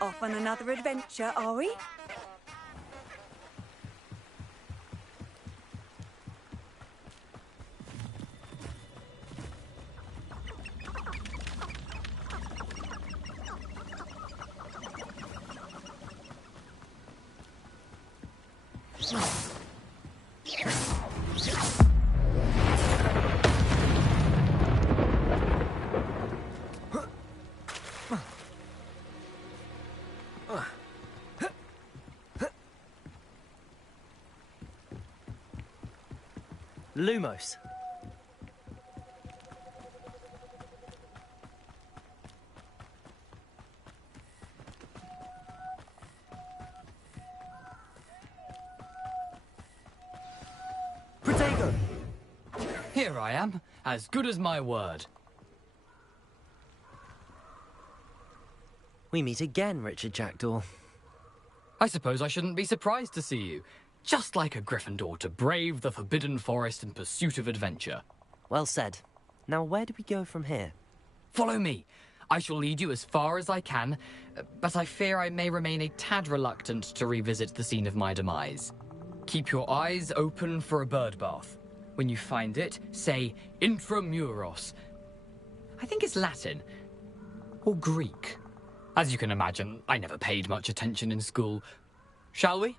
Off on another adventure, are we? Lumos. Protego! Here I am, as good as my word. We meet again, Richard Jackdaw. I suppose I shouldn't be surprised to see you. Just like a Gryffindor to brave the Forbidden Forest in pursuit of adventure. Well said. Now, where do we go from here? Follow me. I shall lead you as far as I can, but I fear I may remain a tad reluctant to revisit the scene of my demise. Keep your eyes open for a bird bath. When you find it, say Intramuros. I think it's Latin. Or Greek. As you can imagine, I never paid much attention in school. Shall we?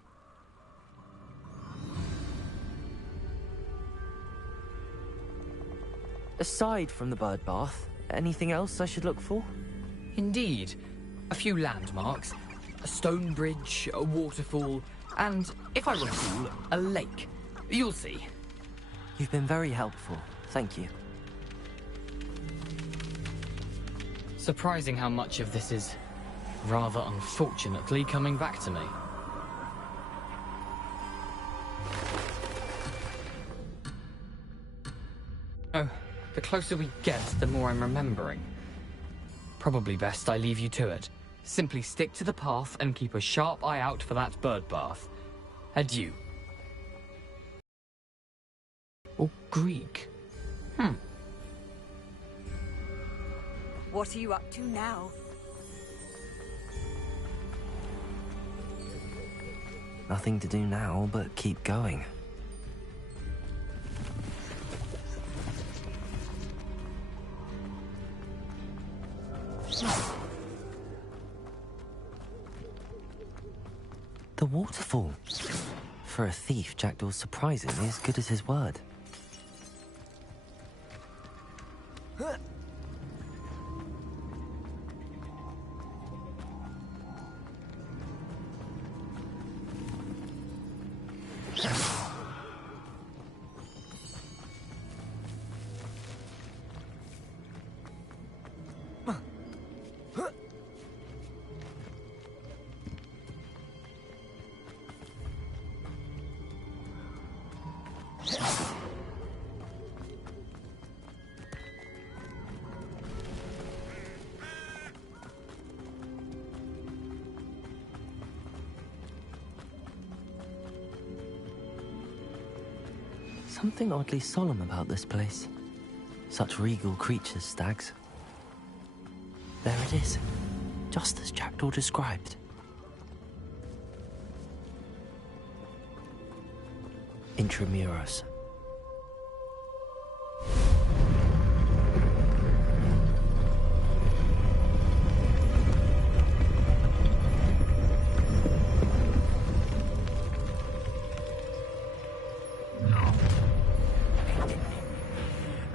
Aside from the bird bath, anything else I should look for? Indeed. A few landmarks. A stone bridge, a waterfall, and, if I recall, a lake. You'll see. You've been very helpful. Thank you. Surprising how much of this is, rather unfortunately, coming back to me. Oh, the closer we get, the more I'm remembering. Probably best I leave you to it. Simply stick to the path and keep a sharp eye out for that bird bath. Adieu. Or Greek. What are you up to now? Nothing to do now but keep going. The waterfall. For a thief, Jackdaw's surprisingly as good as his word. Something oddly solemn about this place. Such regal creatures, stags. There it is, just as Jackdaw described. Intramuros.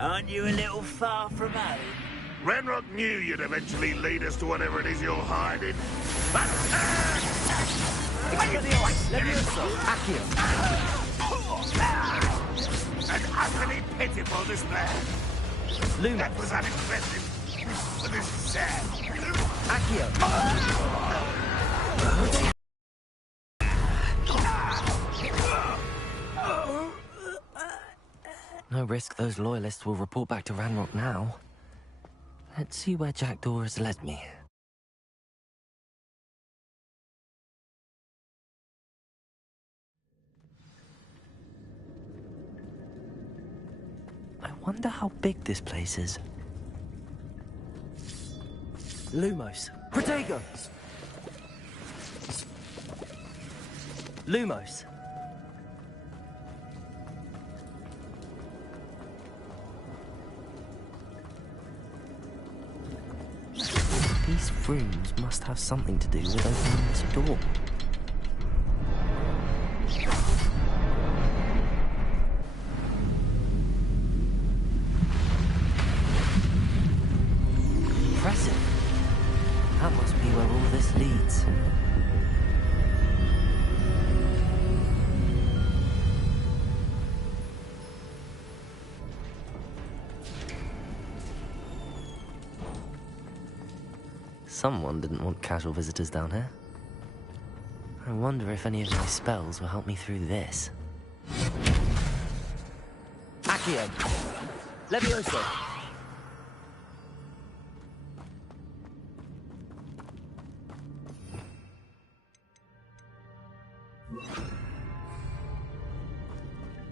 Aren't you a little far from home? Ranrock knew you'd eventually lead us to whatever it is you're hiding. An utterly pitiful display. Luna. That was unimpressive. But this is sad. Accio. No risk those loyalists will report back to Ranrock now. Let's see where Jackdaw has led me. I wonder how big this place is. Lumos. Protego! Lumos. These rooms must have something to do with opening this door. Impressive. That must be where all this leads. Someone didn't want casual visitors down here. I wonder if any of my spells will help me through this. Accio! Levioso!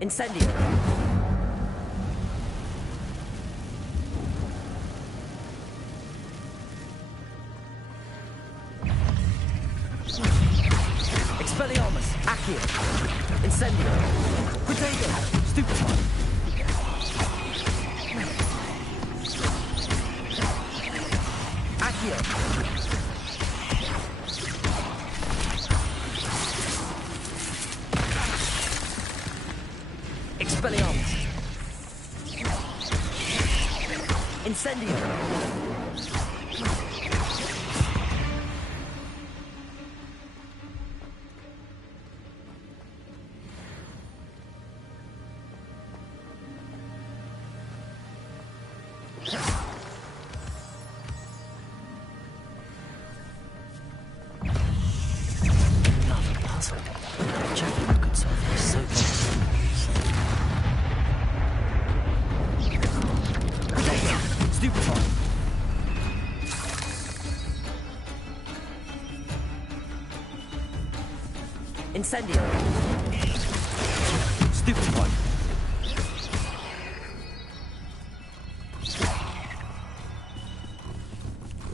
Incendio! Expelliarmus! Accio! Incendio! Potato! Stupefy! Accio! Expelliarmus! Incendio! Another puzzle. Jackie could solve this so fast. Stupefy! Incendio! Stupefy!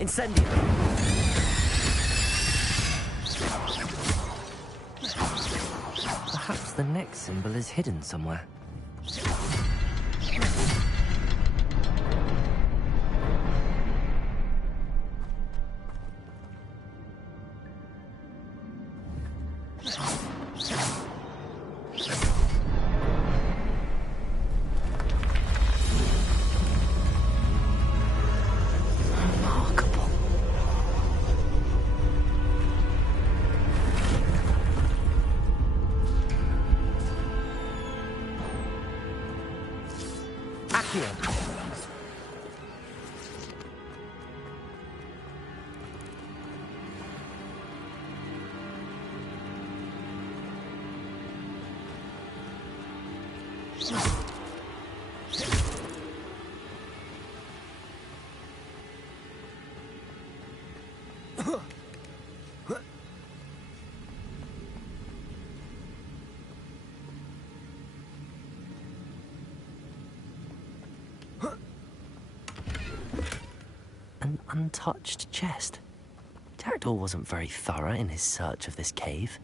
Incendio! Perhaps the next symbol is hidden somewhere. Remarkable. Accio! An untouched chest. Jackdaw wasn't very thorough in his search of this cave.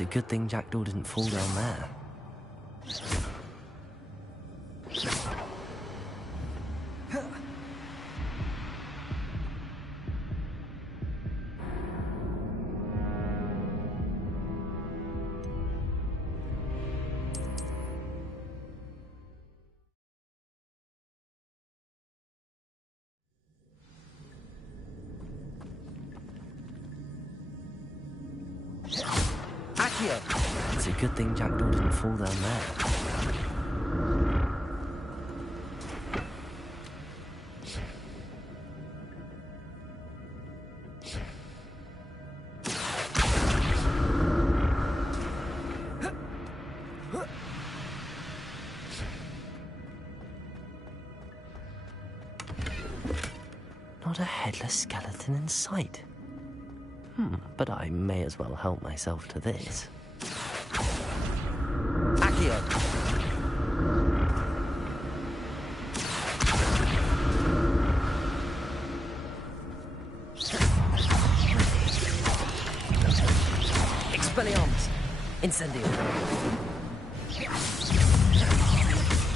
It's a good thing Jackdaw didn't fall down there. It's a good thing Jackdaw didn't fall down there. Not a headless skeleton in sight. But I may as well help myself to this. Accio! Expelliarmus! Incendio!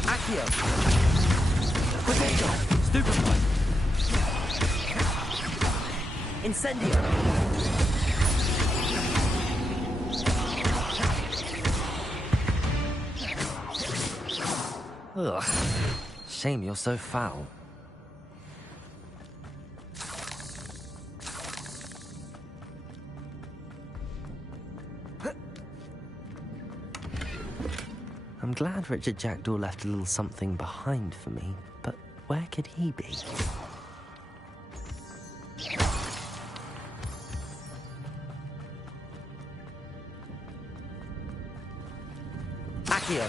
Accio! Potato! Stupefy! Incendio! Ugh. Shame you're so foul. I'm glad Richard Jackdaw left a little something behind for me, but where could he be? Accio!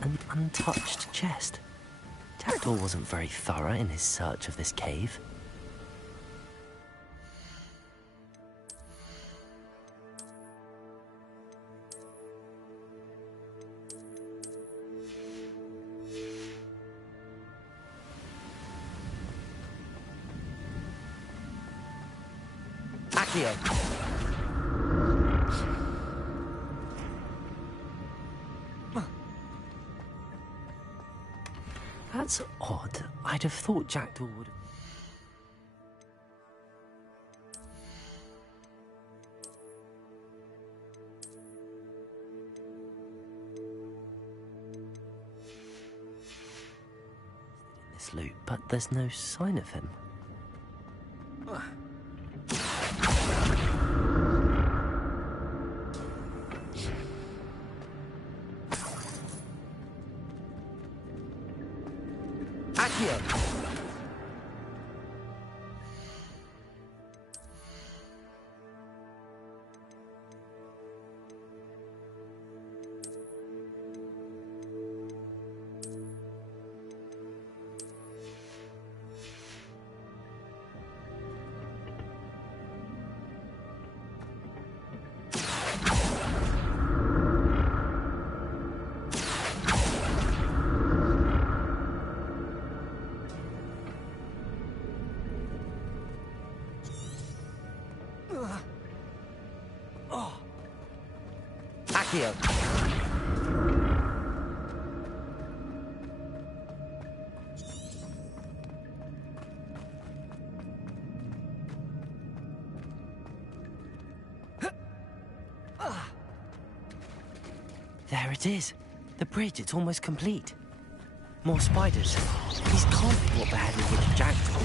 An untouched chest. Jackdaw wasn't very thorough in his search of this cave. Accio! That's odd. I'd have thought Jackdaw would have... in this loot, but there's no sign of him. Accio! There it is. The bridge, it's almost complete. More spiders. These can't be what beheaded Richard Jackdaw.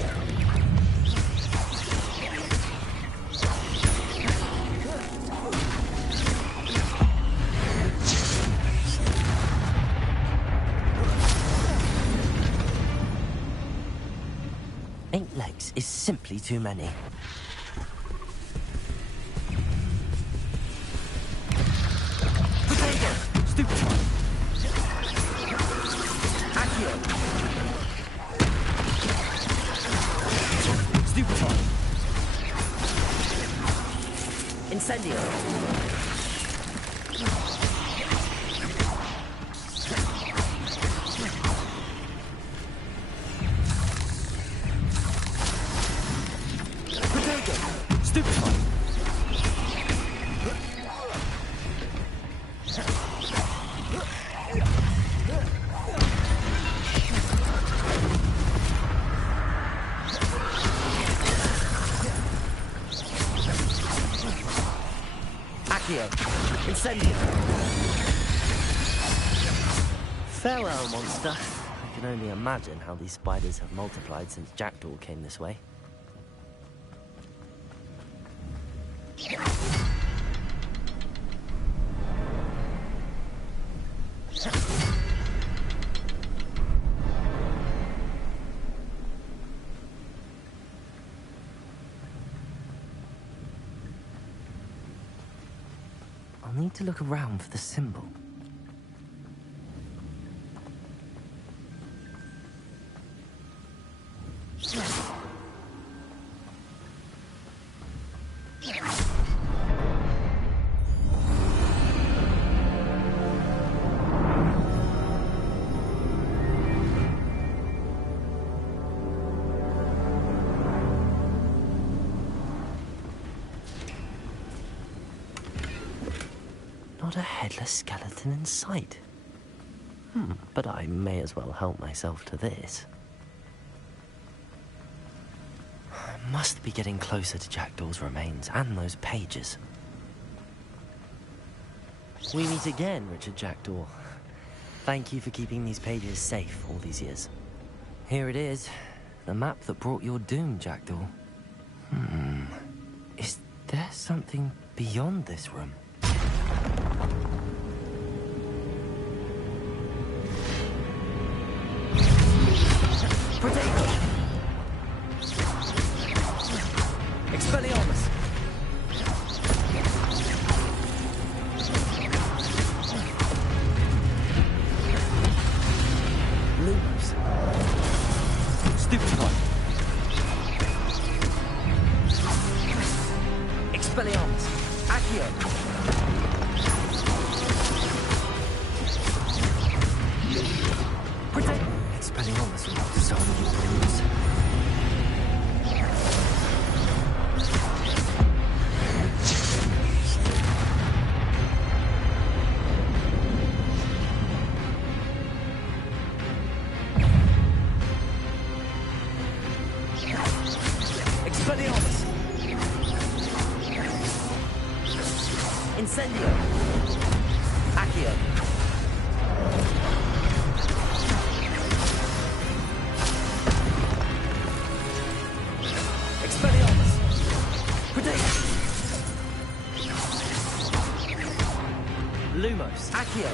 Eight legs is simply too many. Potato! Stupefy! Accio! Stupefy! Incendio! Incendio! Farewell, monster. I can only imagine how these spiders have multiplied since Jackdaw came this way. I'll need to look around for the symbol. Not a headless skeleton in sight. But I may as well help myself to this. Must be getting closer to Jackdaw's remains and those pages. We meet again, Richard Jackdaw. Thank you for keeping these pages safe all these years. Here it is, the map that brought your doom, Jackdaw. Is there something beyond this room? Potato! Expelliarmus! Lumos! Stupefy! Expelliarmus! Accio! Potato! Expelliarmus will so many wounds. Expelliarmus! Incendio! Accio! Expelliarmus! Potato! Lumos! Accio!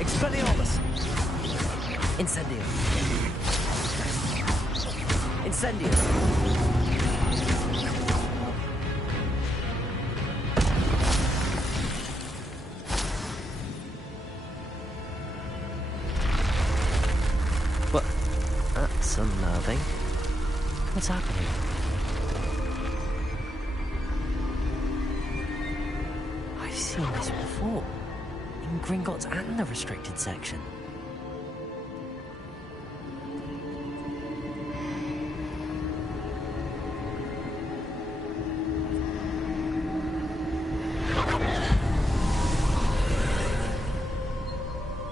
Expelliarmus! Incendio! Incendio! What? That's unnerving. What's happening? I've seen this before. In Gringotts and the restricted section.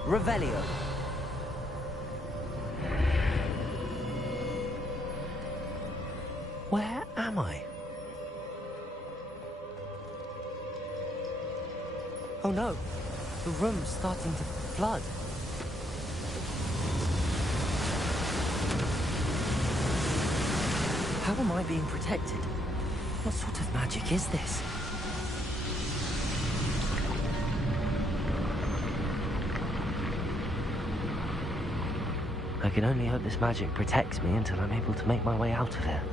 Revelio. Where am I? Oh no, the room's starting to flood. How am I being protected? What sort of magic is this? I can only hope this magic protects me until I'm able to make my way out of here.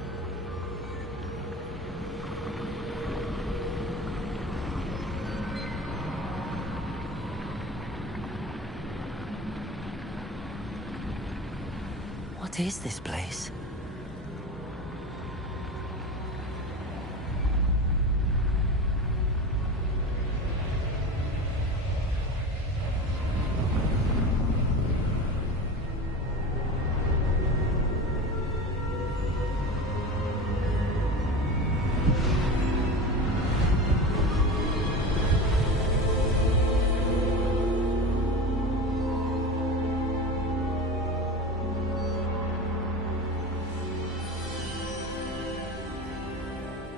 What is this place?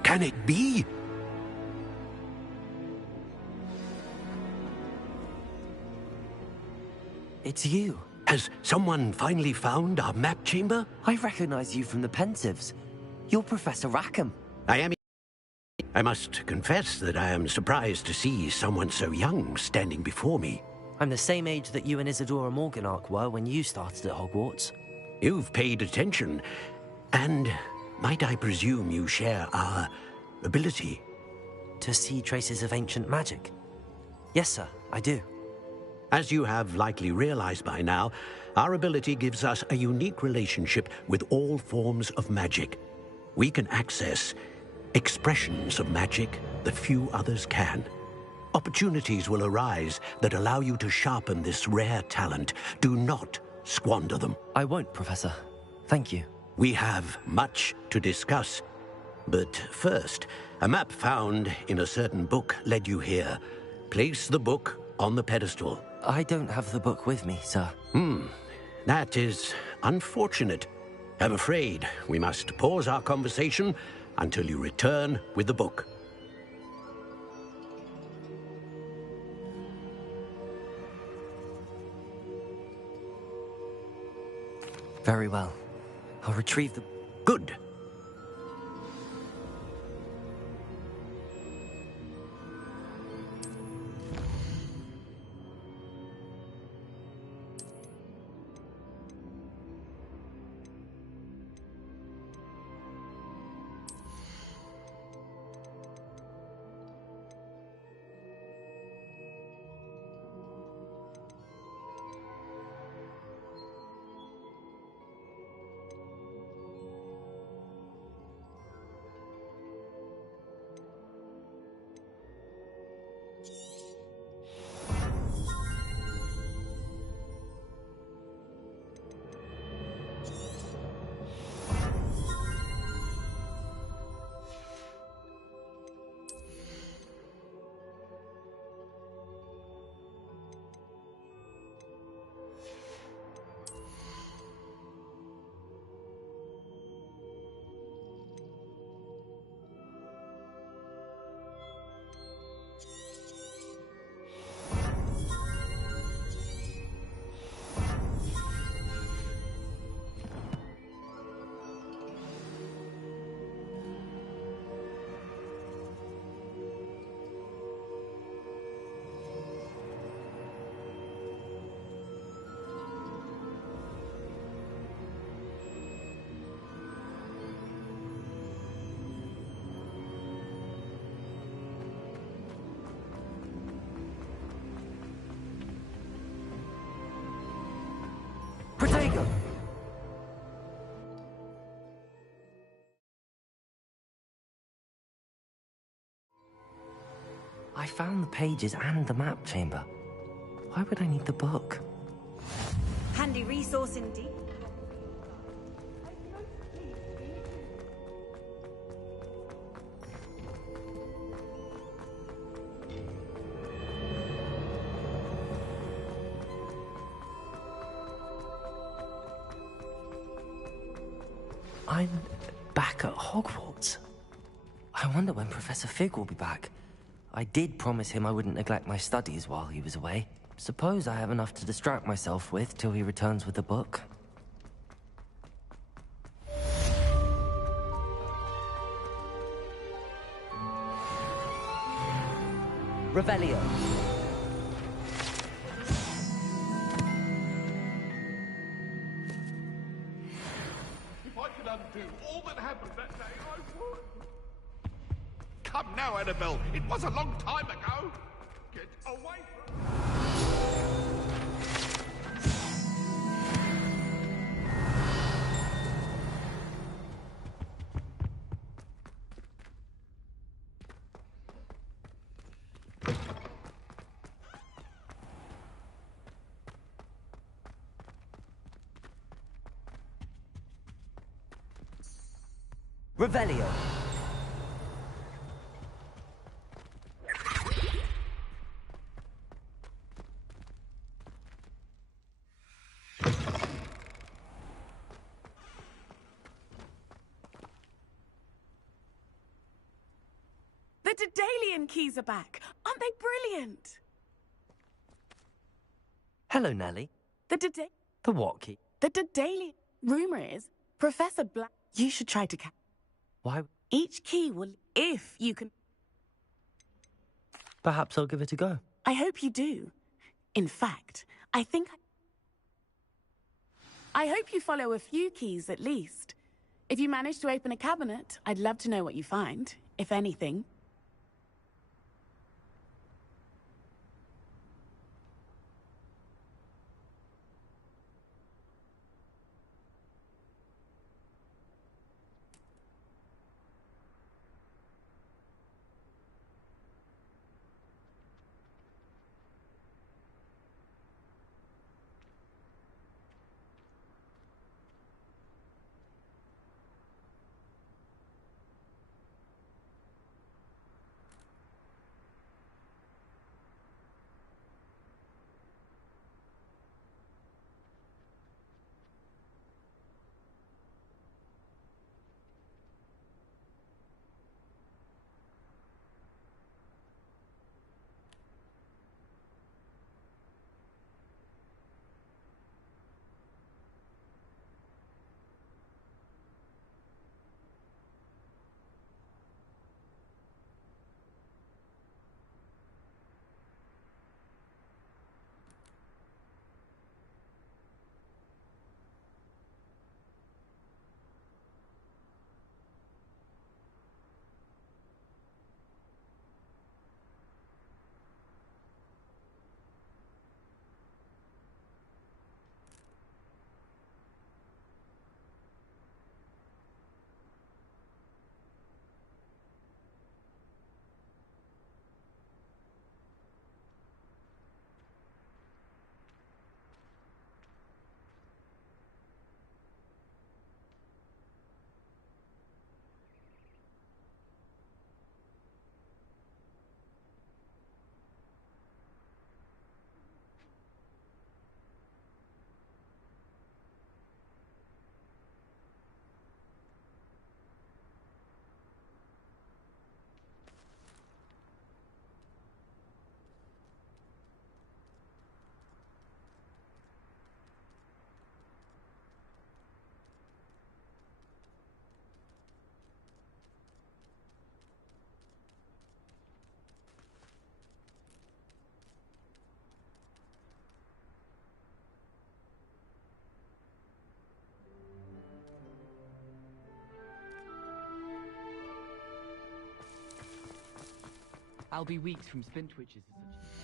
Can it be? It's you. Has someone finally found our map chamber? I recognize you from the Pensieves. You're Professor Rackham. I am. I must confess that I am surprised to see someone so young standing before me. I'm the same age that you and Isadora Morganach were when you started at Hogwarts. You've paid attention, and might I presume you share our ability? To see traces of ancient magic? Yes, sir, I do. As you have likely realized by now, our ability gives us a unique relationship with all forms of magic. We can access expressions of magic that few others can. Opportunities will arise that allow you to sharpen this rare talent. Do not squander them. I won't, Professor. Thank you. We have much to discuss. But first, a map found in a certain book led you here. Place the book on the pedestal. I don't have the book with me, sir. That is unfortunate. I'm afraid we must pause our conversation until you return with the book. Very well. I'll retrieve the... Good. Protego! I found the pages and the map chamber. Why would I need the book? Handy resource indeed. I'm back at Hogwarts. I wonder when Professor Fig will be back. I did promise him I wouldn't neglect my studies while he was away. Suppose I have enough to distract myself with till he returns with the book. Revelio. If I could undo all that happened that day, I would. Come now, Annabelle. It was a long time ago. Get away from... Revelio. The Daedalian keys are back. Aren't they brilliant? Hello, Nellie. The The what key? Daedalian... Rumor is, Professor Black... You should try to catch... Why? Each key will... If you can... Perhaps I'll give it a go. I hope you do. In fact, I think... I hope you follow a few keys at least. If you manage to open a cabinet, I'd love to know what you find, if anything. I'll be weeks from spin twitches and such.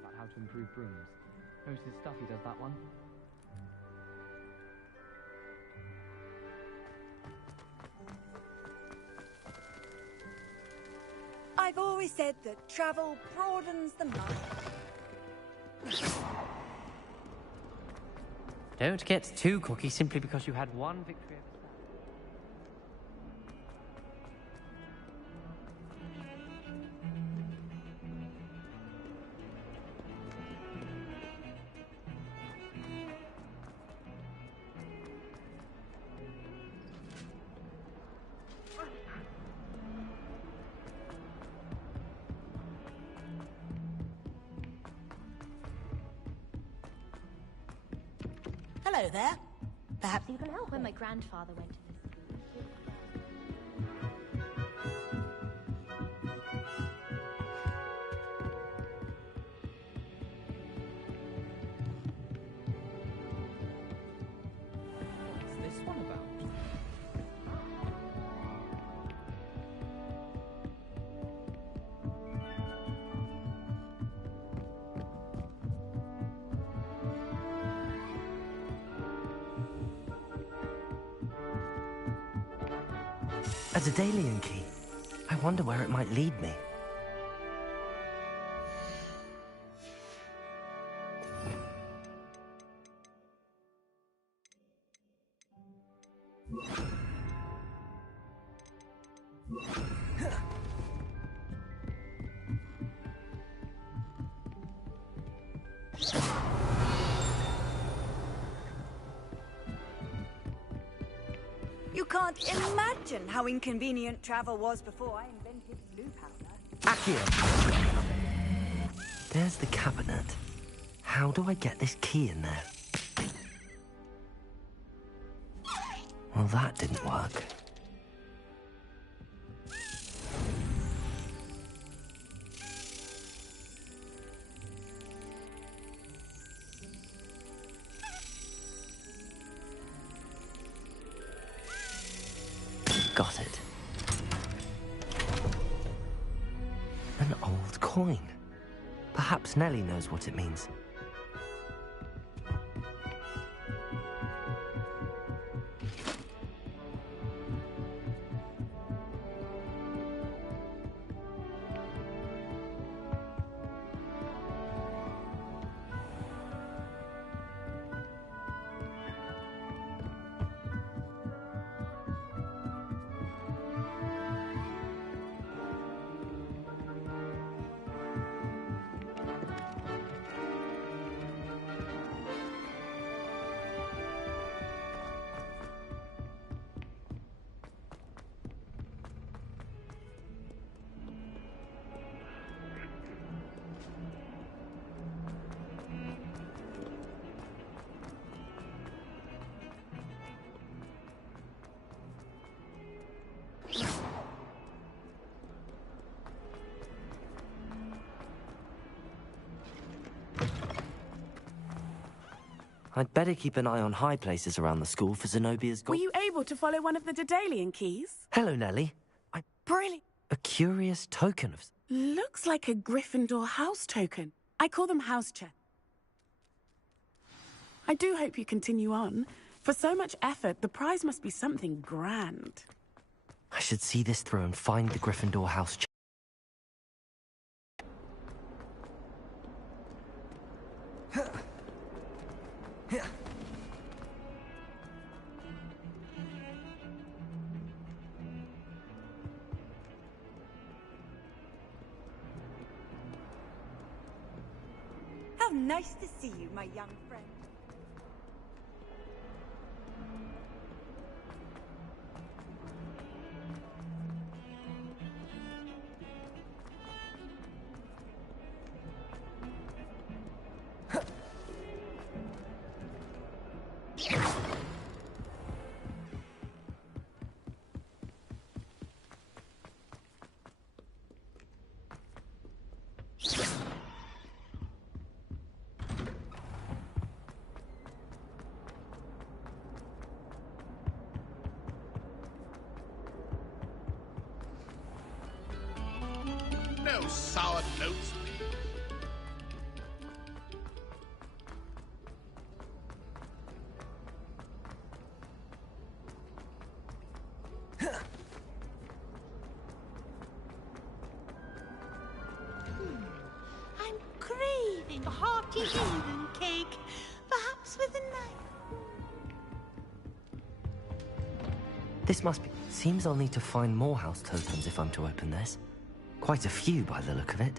About how to improve brooms. Most of his stuff he does that one. I've always said that travel broadens the mind. Don't get too cocky simply because you had one victory over Stan. Hello there. Perhaps you can help When me. my grandfather went to this school. What's this one about? A Daedalian key. I wonder where it might lead me. You can't imagine how inconvenient travel was before I invented blue powder. Accio! There's the cabinet. How do I get this key in there? Well, that didn't work. Got it. An old coin. Perhaps Nellie knows what it means. I'd better keep an eye on high places around the school for Zenobia's Were you able to follow one of the Daedalian keys? Hello, Nellie. Brilliant. A curious token of... Looks like a Gryffindor house token. I call them house chests. I do hope you continue on. For so much effort, the prize must be something grand. I should see this through and find the Gryffindor house. How nice to see you, my young friend. No sour notes, please. I'm craving a hearty Eden cake, perhaps with a knife. This must be... Seems I'll need to find more house totems if I'm to open this. Quite a few by the look of it.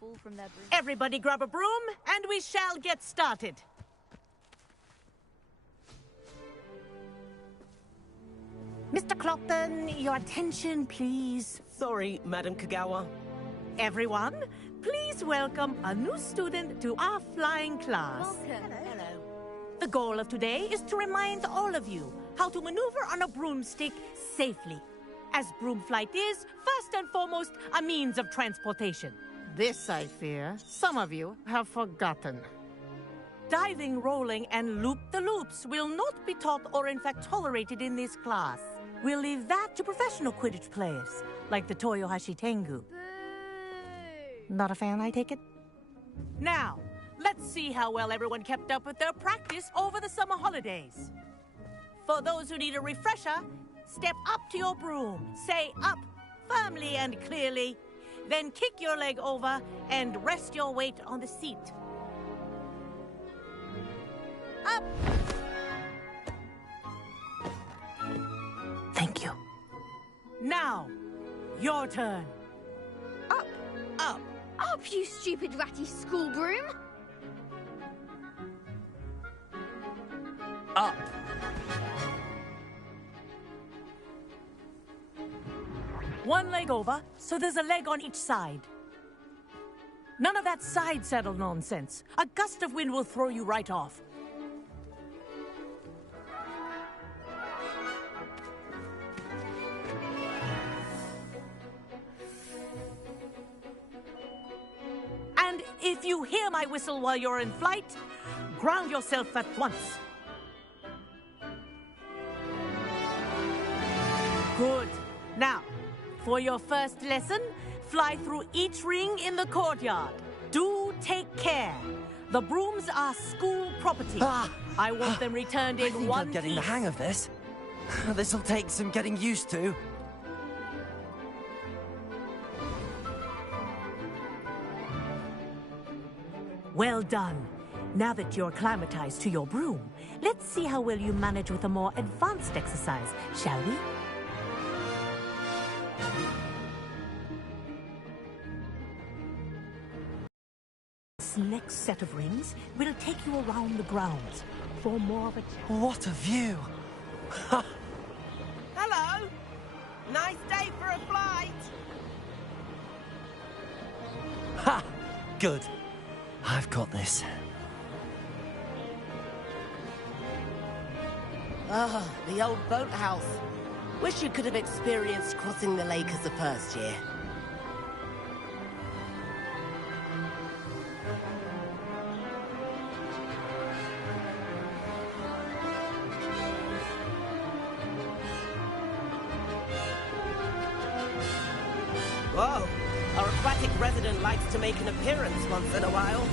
Fall from their broom. Everybody grab a broom, and we shall get started. Mr. Clopton, your attention, please. Sorry, Madam Kagawa. Everyone, please welcome a new student to our flying class. Welcome. Hello. The goal of today is to remind all of you how to maneuver on a broomstick safely, as broom flight is, first and foremost, a means of transportation. This, I fear, some of you have forgotten. Diving, rolling, and loop-the-loops will not be taught or in fact tolerated in this class. We'll leave that to professional Quidditch players, like the Toyohashi Tengu. Not a fan, I take it? Now, let's see how well everyone kept up with their practice over the summer holidays. For those who need a refresher, step up to your broom, say up, firmly and clearly, then kick your leg over and rest your weight on the seat. Up! Thank you. Now, your turn. Up. Up. Up, you stupid ratty school broom. Up! One leg over, so there's a leg on each side. None of that side saddle nonsense. A gust of wind will throw you right off. And if you hear my whistle while you're in flight, ground yourself at once. Good. Now, for your first lesson, fly through each ring in the courtyard. Do take care. The brooms are school property. I want them returned in I think one I'm getting piece. the hang of this. This'll take some getting used to. Well done. Now that you're acclimatized to your broom, let's see how well you manage with a more advanced exercise, shall we? This next set of rings will take you around the grounds for more of a chat. What a view! Hello! Nice day for a flight. Ha! Good. I've got this. Ah, the old boathouse. Wish you could have experienced crossing the lake as a first year. Whoa! Our aquatic resident likes to make an appearance once in a while.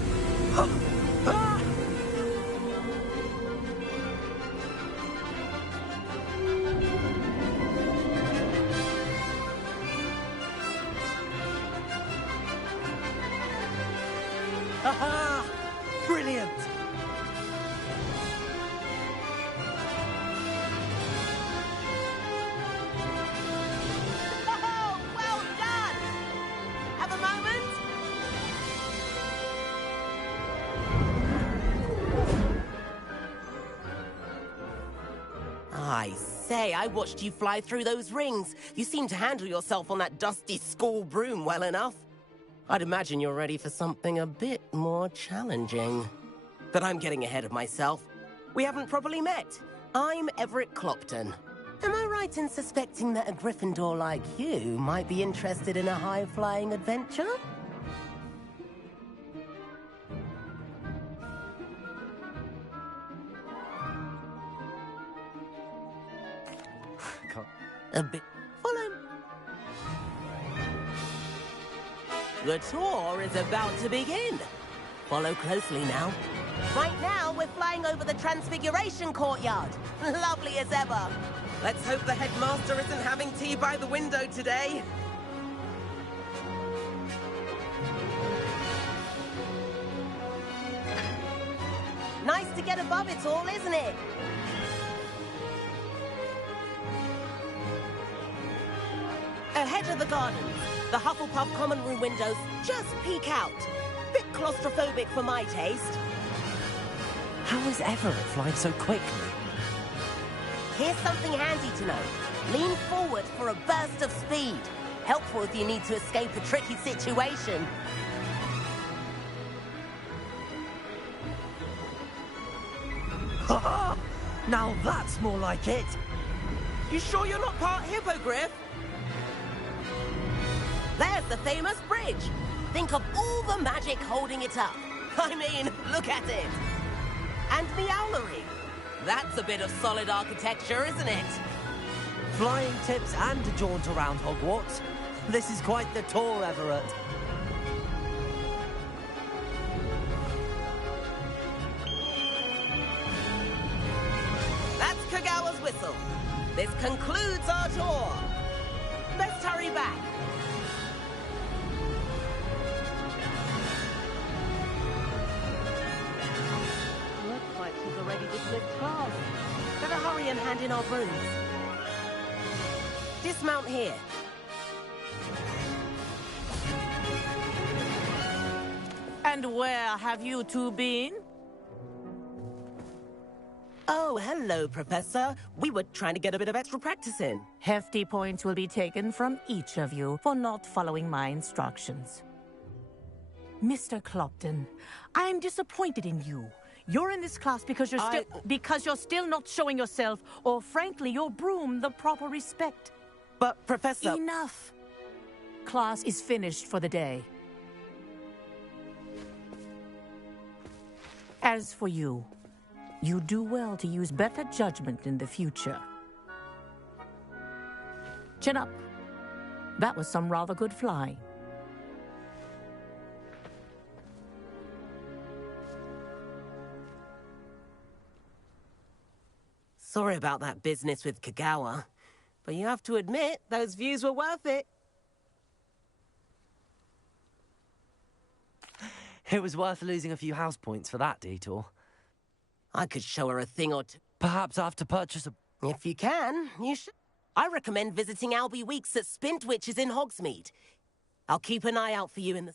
Aha! Brilliant! Oh, well done! Have a moment? I say, I watched you fly through those rings. You seem to handle yourself on that dusty school broom well enough. I'd imagine you're ready for something a bit more challenging. But I'm getting ahead of myself. We haven't properly met. I'm Everett Clopton. Am I right in suspecting that a Gryffindor like you might be interested in a high-flying adventure? A bit. Follow. The tour is about to begin. Follow closely now. Right now, we're flying over the Transfiguration Courtyard. Lovely as ever. Let's hope the headmaster isn't having tea by the window today. Nice to get above it all, isn't it? Ahead of the gardens, the Hufflepuff common room windows just peek out. Bit claustrophobic for my taste. How is Everett flying so quickly? Here's something handy to know. Lean forward for a burst of speed. Helpful if you need to escape a tricky situation. Ha! Now that's more like it! You sure you're not part hippogriff? There's the famous bridge. Think of all the magic holding it up. I mean, look at it. And Meowlery. That's a bit of solid architecture, isn't it? Flying tips and a jaunt around Hogwarts. This is quite the tour, Everett. That's Kagawa's whistle. This concludes our tour. Let's hurry back. Looks like she's already dismissed class. Better hurry and hand in our brooms. Dismount here. And where have you two been? Oh, hello, Professor. We were trying to get a bit of extra practice in. Hefty points will be taken from each of you for not following my instructions. Mr. Clopton, I'm disappointed in you. You're in this class because you're still not showing yourself, or frankly, your broom, the proper respect. But, Professor... Enough. Class is finished for the day. As for you, you do well to use better judgment in the future. Chin up. That was some rather good flying. Sorry about that business with Kagawa, but you have to admit, those views were worth it. It was worth losing a few house points for that detour. I could show her a thing or two. Perhaps I have to purchase a... If you can, you should. I recommend visiting Albie Weeks at Spintwitches in Hogsmeade. I'll keep an eye out for you in the...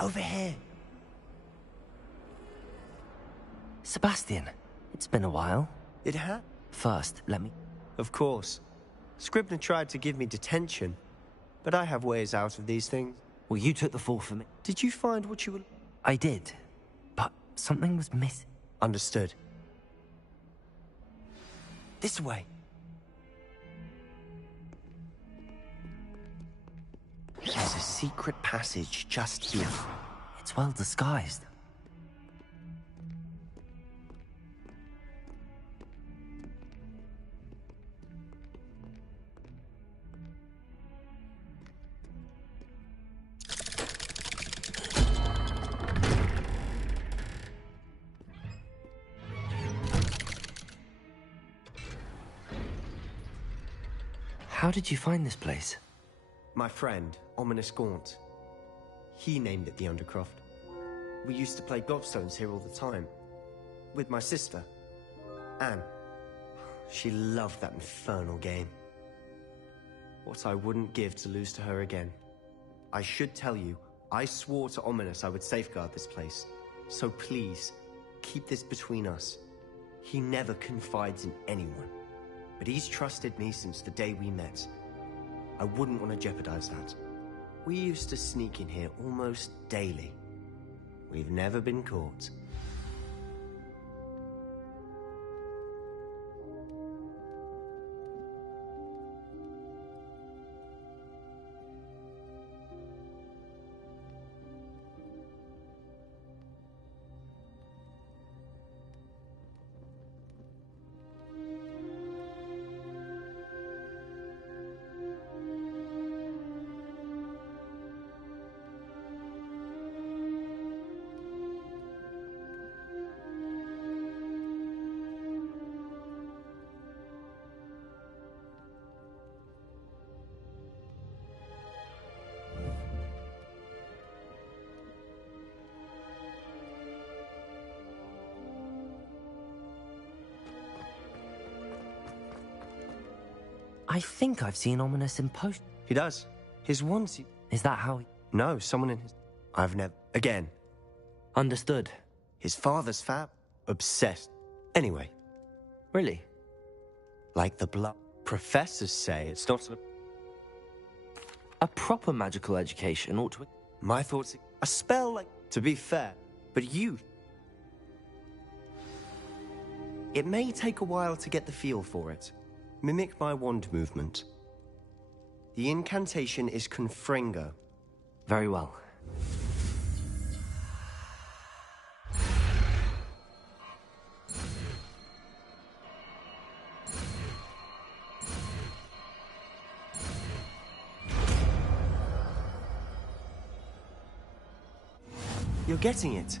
Over here. Sebastian, it's been a while. It had? First, let me... Of course. Scribner tried to give me detention, but I have ways out of these things. Well, you took the fall for me. Did you find what you were... I did, but something was missing. Understood. This way. There's a secret passage just here. It's well disguised. How did you find this place? My friend, Ominous Gaunt. He named it the Undercroft. We used to play gobstones here all the time. With my sister, Anne. She loved that infernal game. What I wouldn't give to lose to her again. I should tell you, I swore to Ominous I would safeguard this place. So please, keep this between us. He never confides in anyone. But he's trusted me since the day we met. I wouldn't want to jeopardize that. We used to sneak in here almost daily. We've never been caught. I think I've seen Ominous in post. He does. His ones. Is that how he... No, someone in his... I've never... Again. Understood. His father's fab. Obsessed. Anyway. Really? Like the blood. Professors say it's not... A proper magical education ought to... My thoughts... A spell like... To be fair. But you... It may take a while to get the feel for it. Mimic my wand movement. The incantation is Confringo. Very well. You're getting it.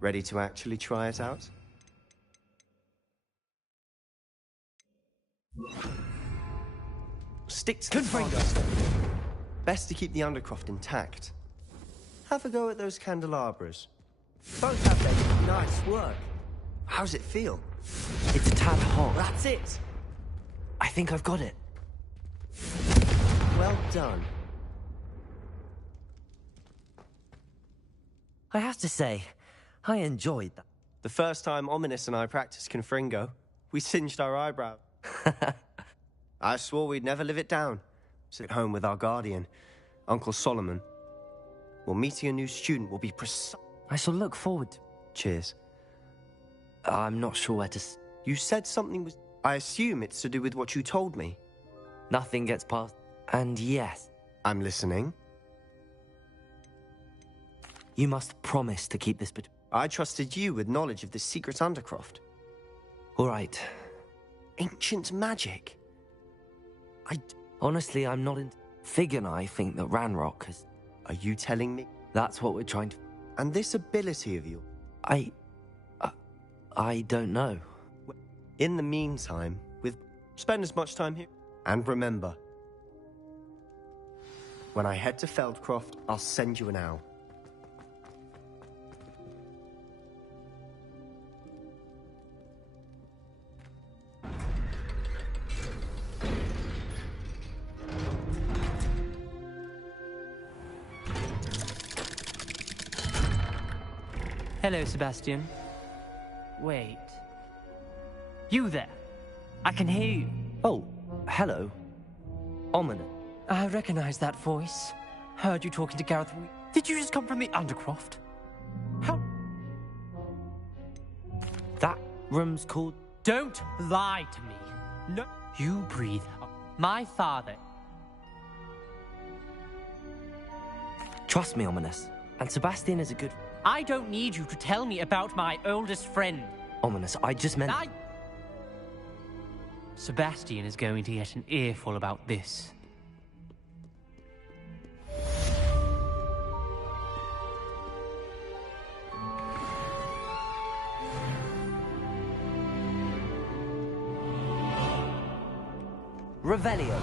Ready to actually try it out? Stick to the target. Best to keep the Undercroft intact. Have a go at those candelabras. Both have their nice work. How's it feel? It's a tad hot. That's it. I think I've got it. Well done. I have to say, I enjoyed that. The first time Ominous and I practiced Confringo, we singed our eyebrows. I swore we'd never live it down. Sit at home with our guardian, Uncle Solomon. Well, meeting a new student will be precise. I shall look forward to... Cheers. I'm not sure where to... You said something was... I assume it's to do with what you told me. Nothing gets past... And yes. I'm listening. You must promise to keep this... I trusted you with knowledge of the secret Undercroft. All right. Ancient magic. Honestly, I'm not in... Fig and I think that Ranrock has... Are you telling me? That's what we're trying to... And this ability of yours? I don't know. In the meantime, spend as much time here. And remember, when I head to Feldcroft, I'll send you an owl. Hello, Sebastian. Wait. You there? I can hear you. Oh, hello. Ominous. I recognize that voice. Heard you talking to Gareth. Did you just come from the Undercroft? How? That room's called... Don't lie to me. No. You breathe. My father. Trust me, Ominous. And Sebastian is a good... I don't need you to tell me about my oldest friend. Ominous, I just meant... Sebastian is going to get an earful about this. Revelio.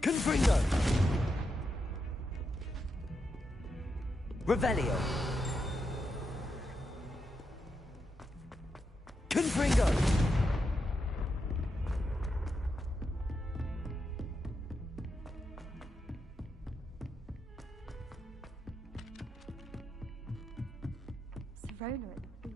Confringo! Revelio! Confringo! Serona at the food.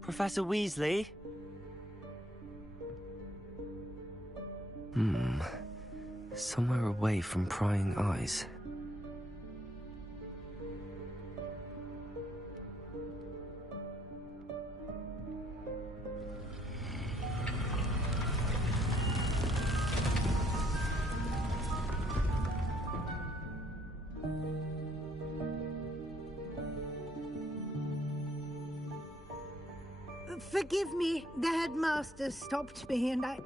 Professor Weasley? Somewhere away from prying eyes. Forgive me, the headmaster stopped me and I...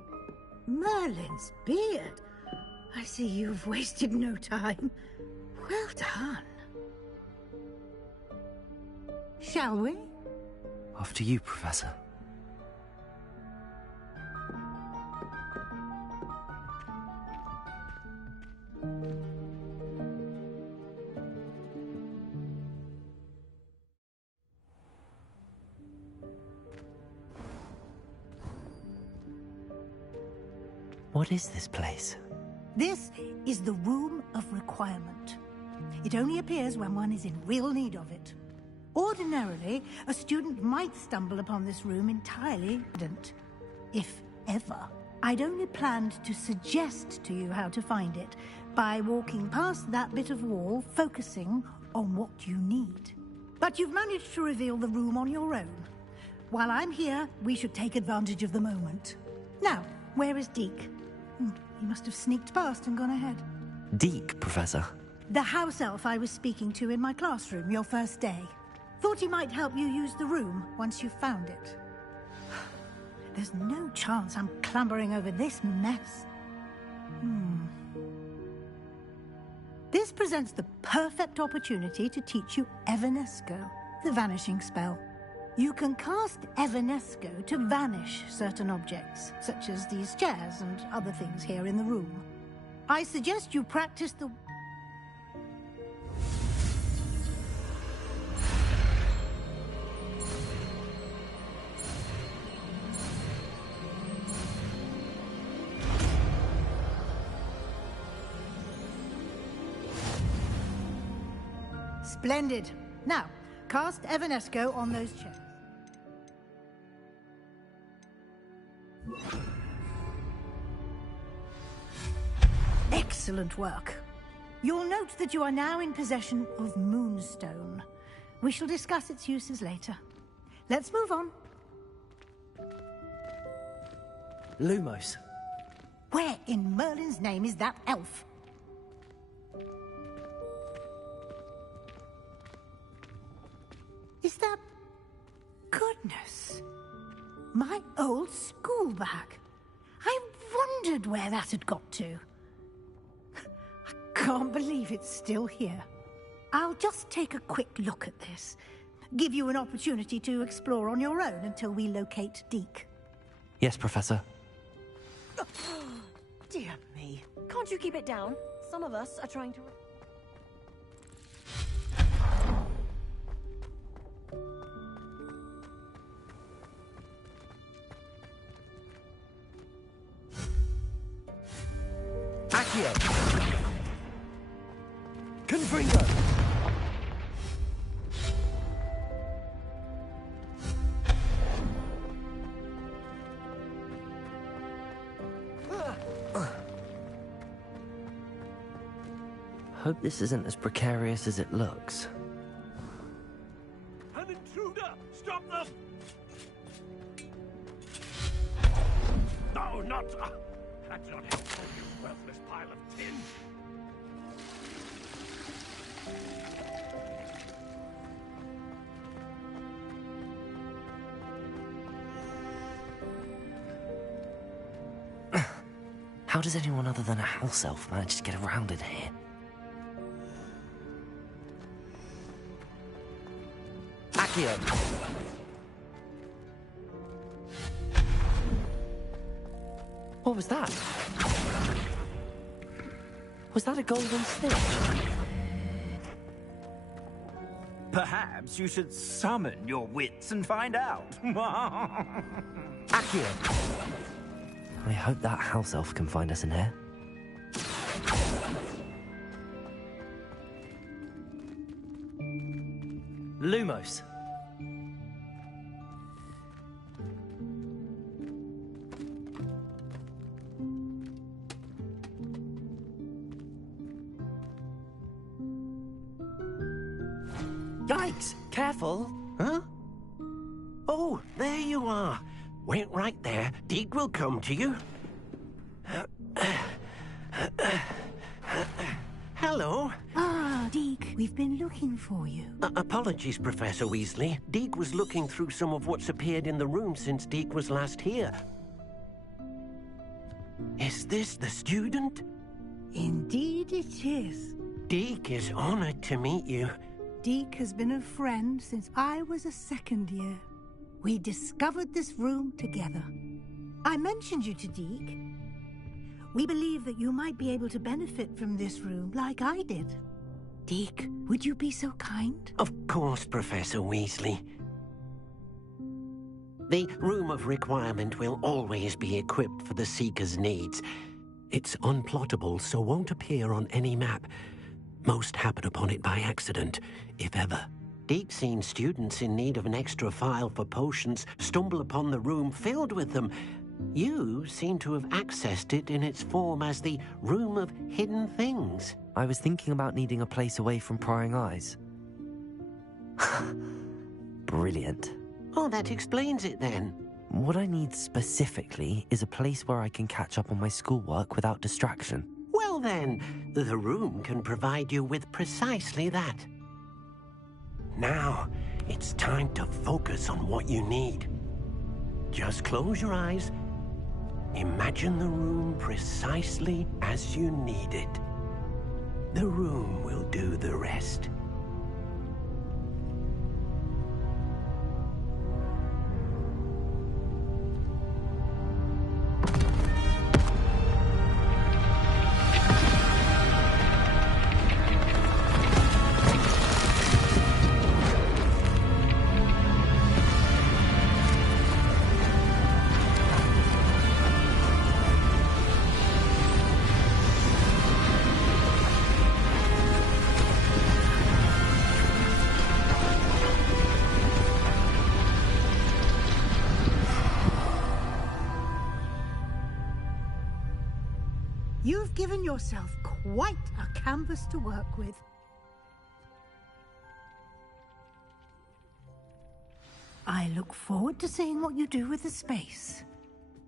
Merlin's beard. I see you've wasted no time. Well done. Shall we? After you, Professor. What is this place? This is the Room of Requirement. It only appears when one is in real need of it. Ordinarily, a student might stumble upon this room entirely accident, if ever. I'd only planned to suggest to you how to find it by walking past that bit of wall, focusing on what you need. But you've managed to reveal the room on your own. While I'm here, we should take advantage of the moment. Now, where is Deke? He must have sneaked past and gone ahead. Deke, Professor. The house elf I was speaking to in my classroom your first day. Thought he might help you use the room once you found it. There's no chance I'm clambering over this mess. This presents the perfect opportunity to teach you Evanesco, the vanishing spell. You can cast Evanesco to vanish certain objects, such as these chairs and other things here in the room. I suggest you practice the... Splendid. Now, cast Evanesco on those chairs. Excellent work. You'll note that you are now in possession of Moonstone. We shall discuss its uses later. Let's move on. Lumos. Where in Merlin's name is that elf? Is that... Goodness. My old school bag. I wondered where that had got to. I can't believe it's still here. I'll just take a quick look at this. Give you an opportunity to explore on your own until we locate Deke. Yes, Professor. Dear me. Can't you keep it down? Some of us are trying to... Accio! Confringo! Hope this isn't as precarious as it looks. An intruder! Stop them! No, not... that's not helpful, you worthless pile of tin! How does anyone other than a house elf manage to get around in here? Accio! What was that? Was that a golden snitch? Perhaps you should summon your wits and find out. Accio! I hope that house elf can find us in here. Lumos. Yikes! Careful! Huh? Oh, there you are. Wait right there. Deke will come to you. Hello. Ah, Deke, we've been looking for you. Apologies, Professor Weasley. Deke was looking through some of what's appeared in the room since Deke was last here. Is this the student? Indeed it is. Deke is honored to meet you. Deke has been a friend since I was a second year. We discovered this room together. I mentioned you to Deke. We believe that you might be able to benefit from this room like I did. Deke, would you be so kind? Of course, Professor Weasley. The Room of Requirement will always be equipped for the Seeker's needs. It's unplottable, so won't appear on any map. Most happen upon it by accident, if ever. Deke's seen students in need of an extra file for potions stumble upon the room filled with them. You seem to have accessed it in its form as the Room of Hidden Things. I was thinking about needing a place away from prying eyes. Brilliant. Oh, that explains it then. What I need specifically is a place where I can catch up on my schoolwork without distraction. Well then, the room can provide you with precisely that. Now, it's time to focus on what you need. Just close your eyes. Imagine the room precisely as you need it. The room will do the rest. You've given yourself quite a canvas to work with. I look forward to seeing what you do with the space.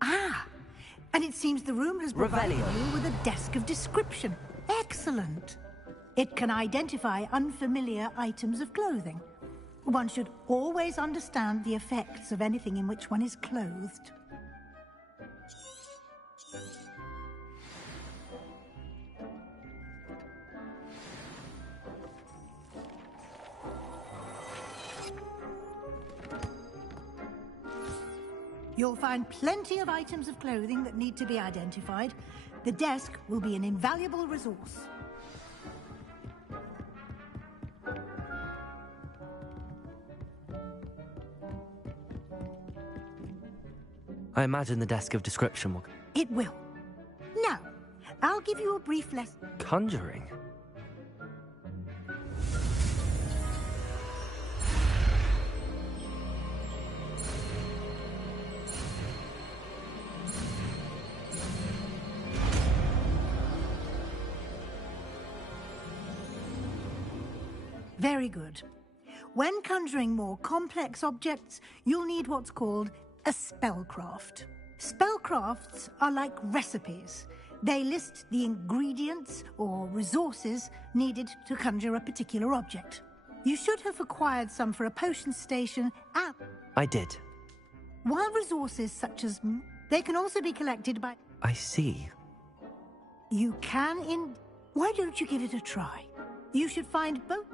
Ah, and it seems the room has provided you with a desk of description. Excellent. It can identify unfamiliar items of clothing. One should always understand the effects of anything in which one is clothed. You'll find plenty of items of clothing that need to be identified. The desk will be an invaluable resource. I imagine the desk of description will... It will. Now, I'll give you a brief lesson. Conjuring? Very good. When conjuring more complex objects, you'll need what's called a spellcraft. Spellcrafts are like recipes. They list the ingredients or resources needed to conjure a particular object. You should have acquired some for a potion station at... I did. While resources such as... they can also be collected by... I see. You can in... Why don't you give it a try? You should find both...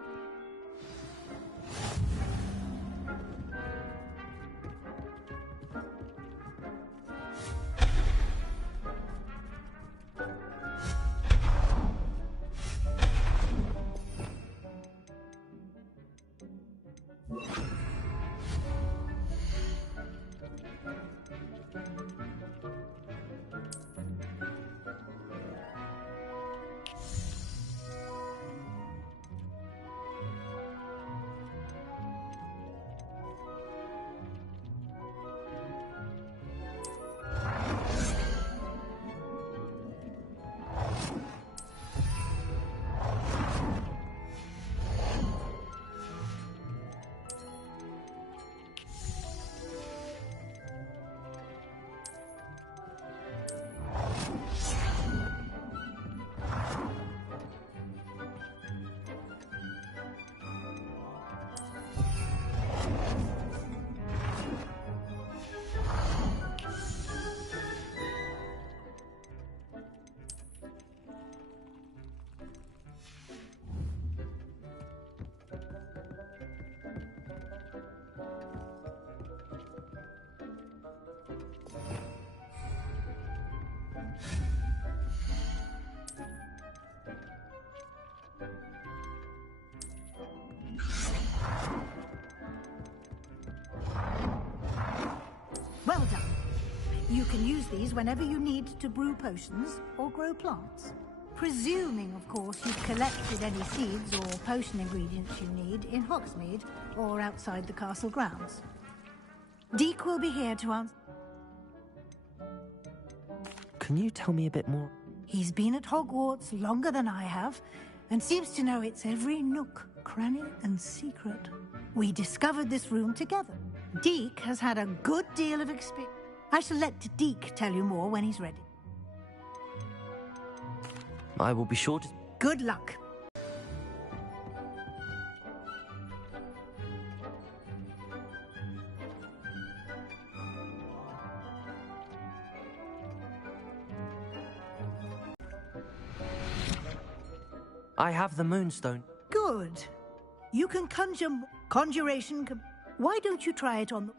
Well done. You can use these whenever you need to brew potions or grow plants. Presuming, of course, you've collected any seeds or potion ingredients you need in Hogsmeade or outside the castle grounds. Deke will be here to answer. Can you tell me a bit more? He's been at Hogwarts longer than I have and seems to know its every nook, cranny and secret. We discovered this room together. Deke has had a good deal of experience. I shall let Deke tell you more when he's ready. I will be sure to... Good luck. I have the Moonstone. Good. You can conjure... Conjuration... Why don't you try it on the...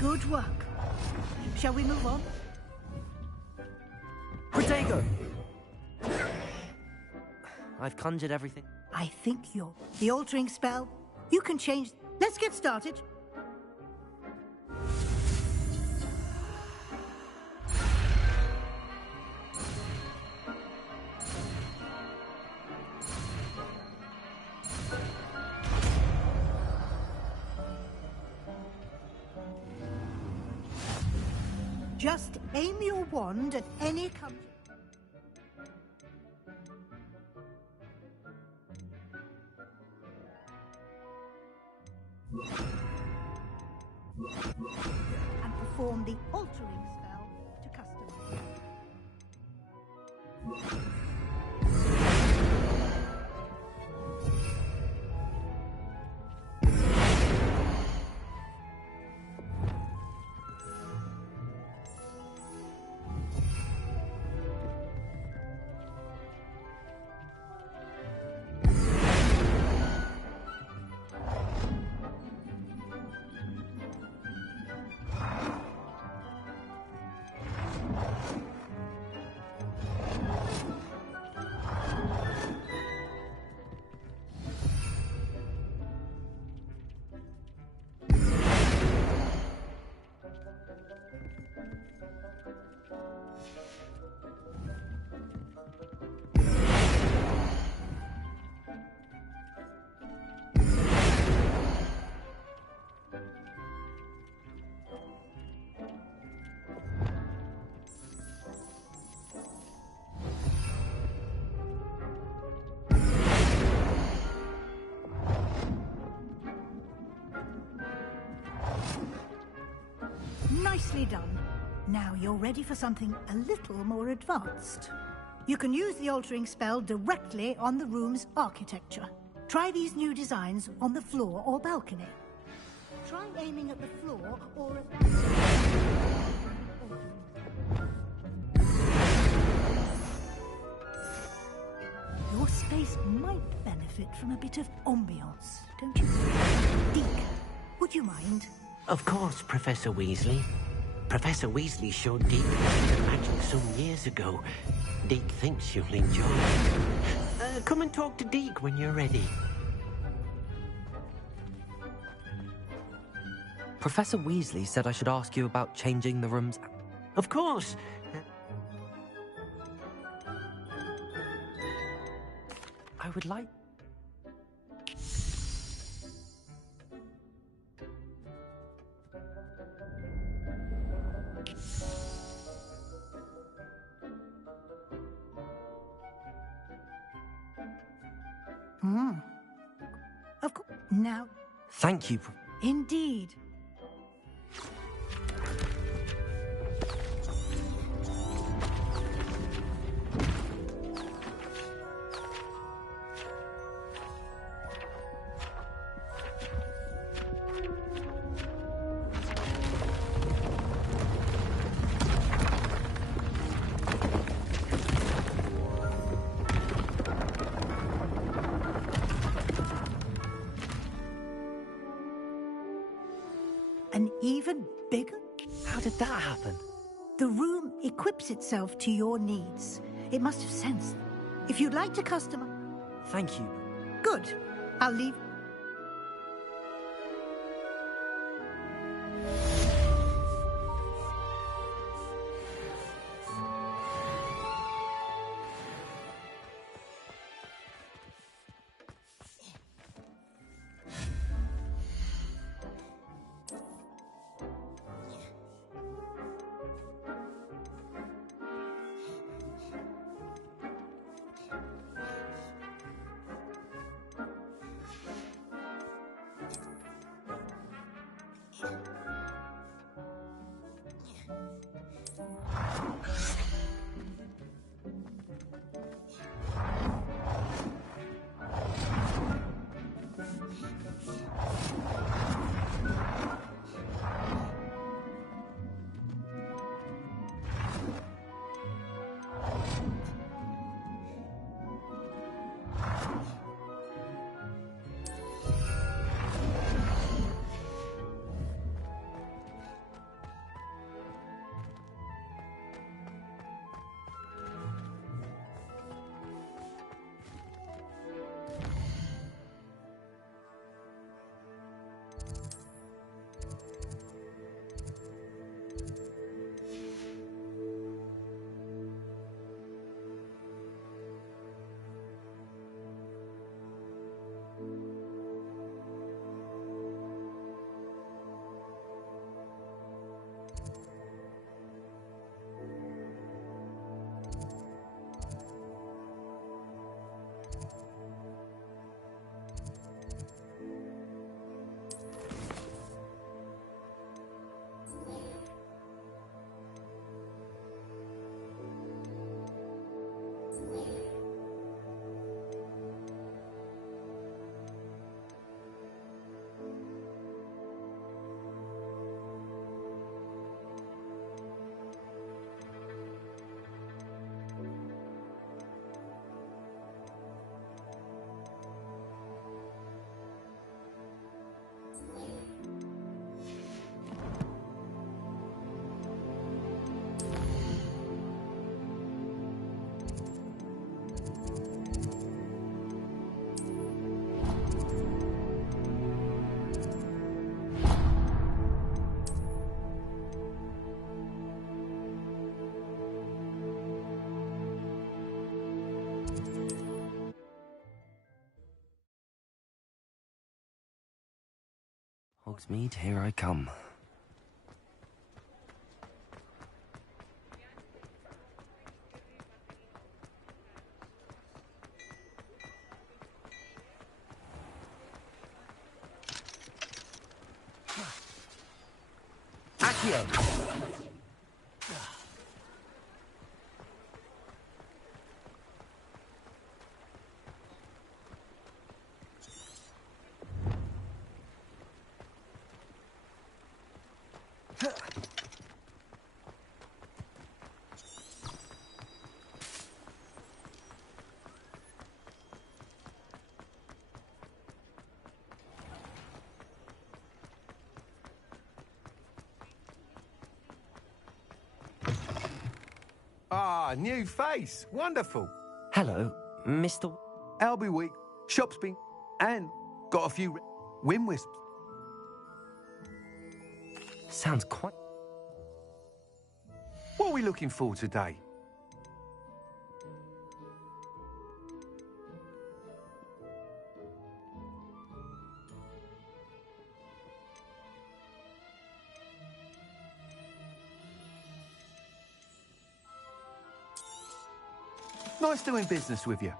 Good work. Shall we move on? Protego! I've conjured everything. I think you're... The altering spell, you can change... Let's get started. Just aim your wand at any and perform the altering spell to customize. Nicely done. Now you're ready for something a little more advanced. You can use the altering spell directly on the room's architecture. Try these new designs on the floor or balcony. Try aiming at the floor or at that... Your space might benefit from a bit of ambiance, don't you think? Deke, would you mind? Of course, Professor Weasley. Professor Weasley showed Deke the magic some years ago. Deke thinks you'll enjoy it. Come and talk to Deke when you're ready. Professor Weasley said I should ask you about changing the rooms. Of course. I would like... Of course. Now... Thank you. Indeed. An even bigger? How did that happen? The room equips itself to your needs. It must have sensed. If you'd like to customize... Thank you. Good. I'll leave... Hogsmeade, here I come. Accio! Ah, new face. Wonderful. Hello, Mr. Albie Week, shop's been, and got a few wind wisps. Sounds quite... What are we looking for today? Nice doing business with you.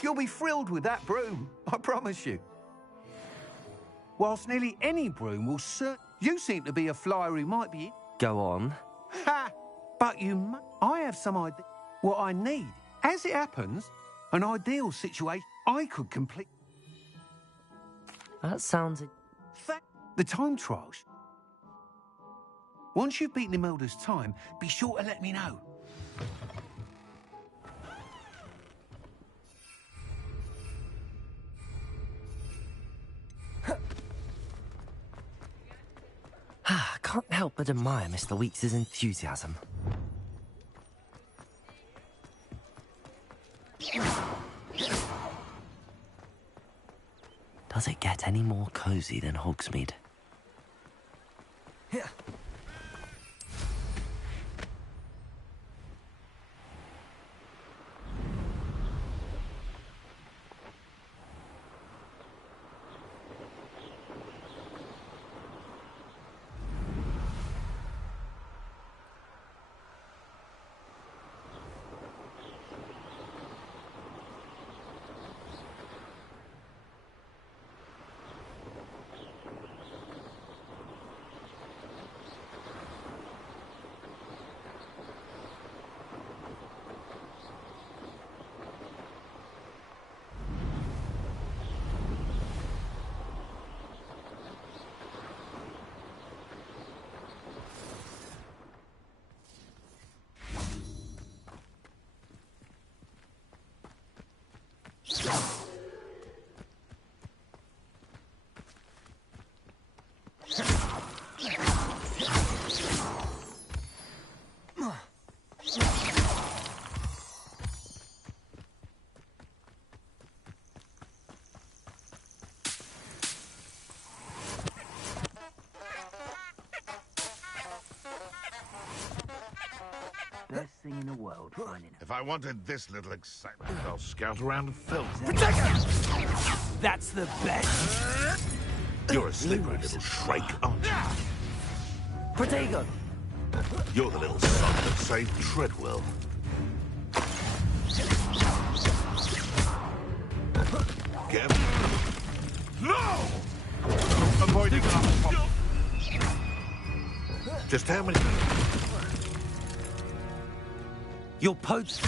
You'll be thrilled with that broom, I promise you. Whilst nearly any broom will you seem to be a flyer who might be... Go on. Ha! But I have some idea what I need. As it happens, an ideal situation I could complete. That sounds... The time trials. Once you've beaten Imelda's time, be sure to let me know. I can't help but admire Mr. Weeks' enthusiasm. Does it get any more cozy than Hogsmeade? Best thing in the world, finding If I wanted this little excitement, I'll scout around and film. That's the best. You're a slippery little shrike, aren't you? Protego! You're the little son that saved Treadwell. Get him. No! Avoiding Just how many... Your Pope's...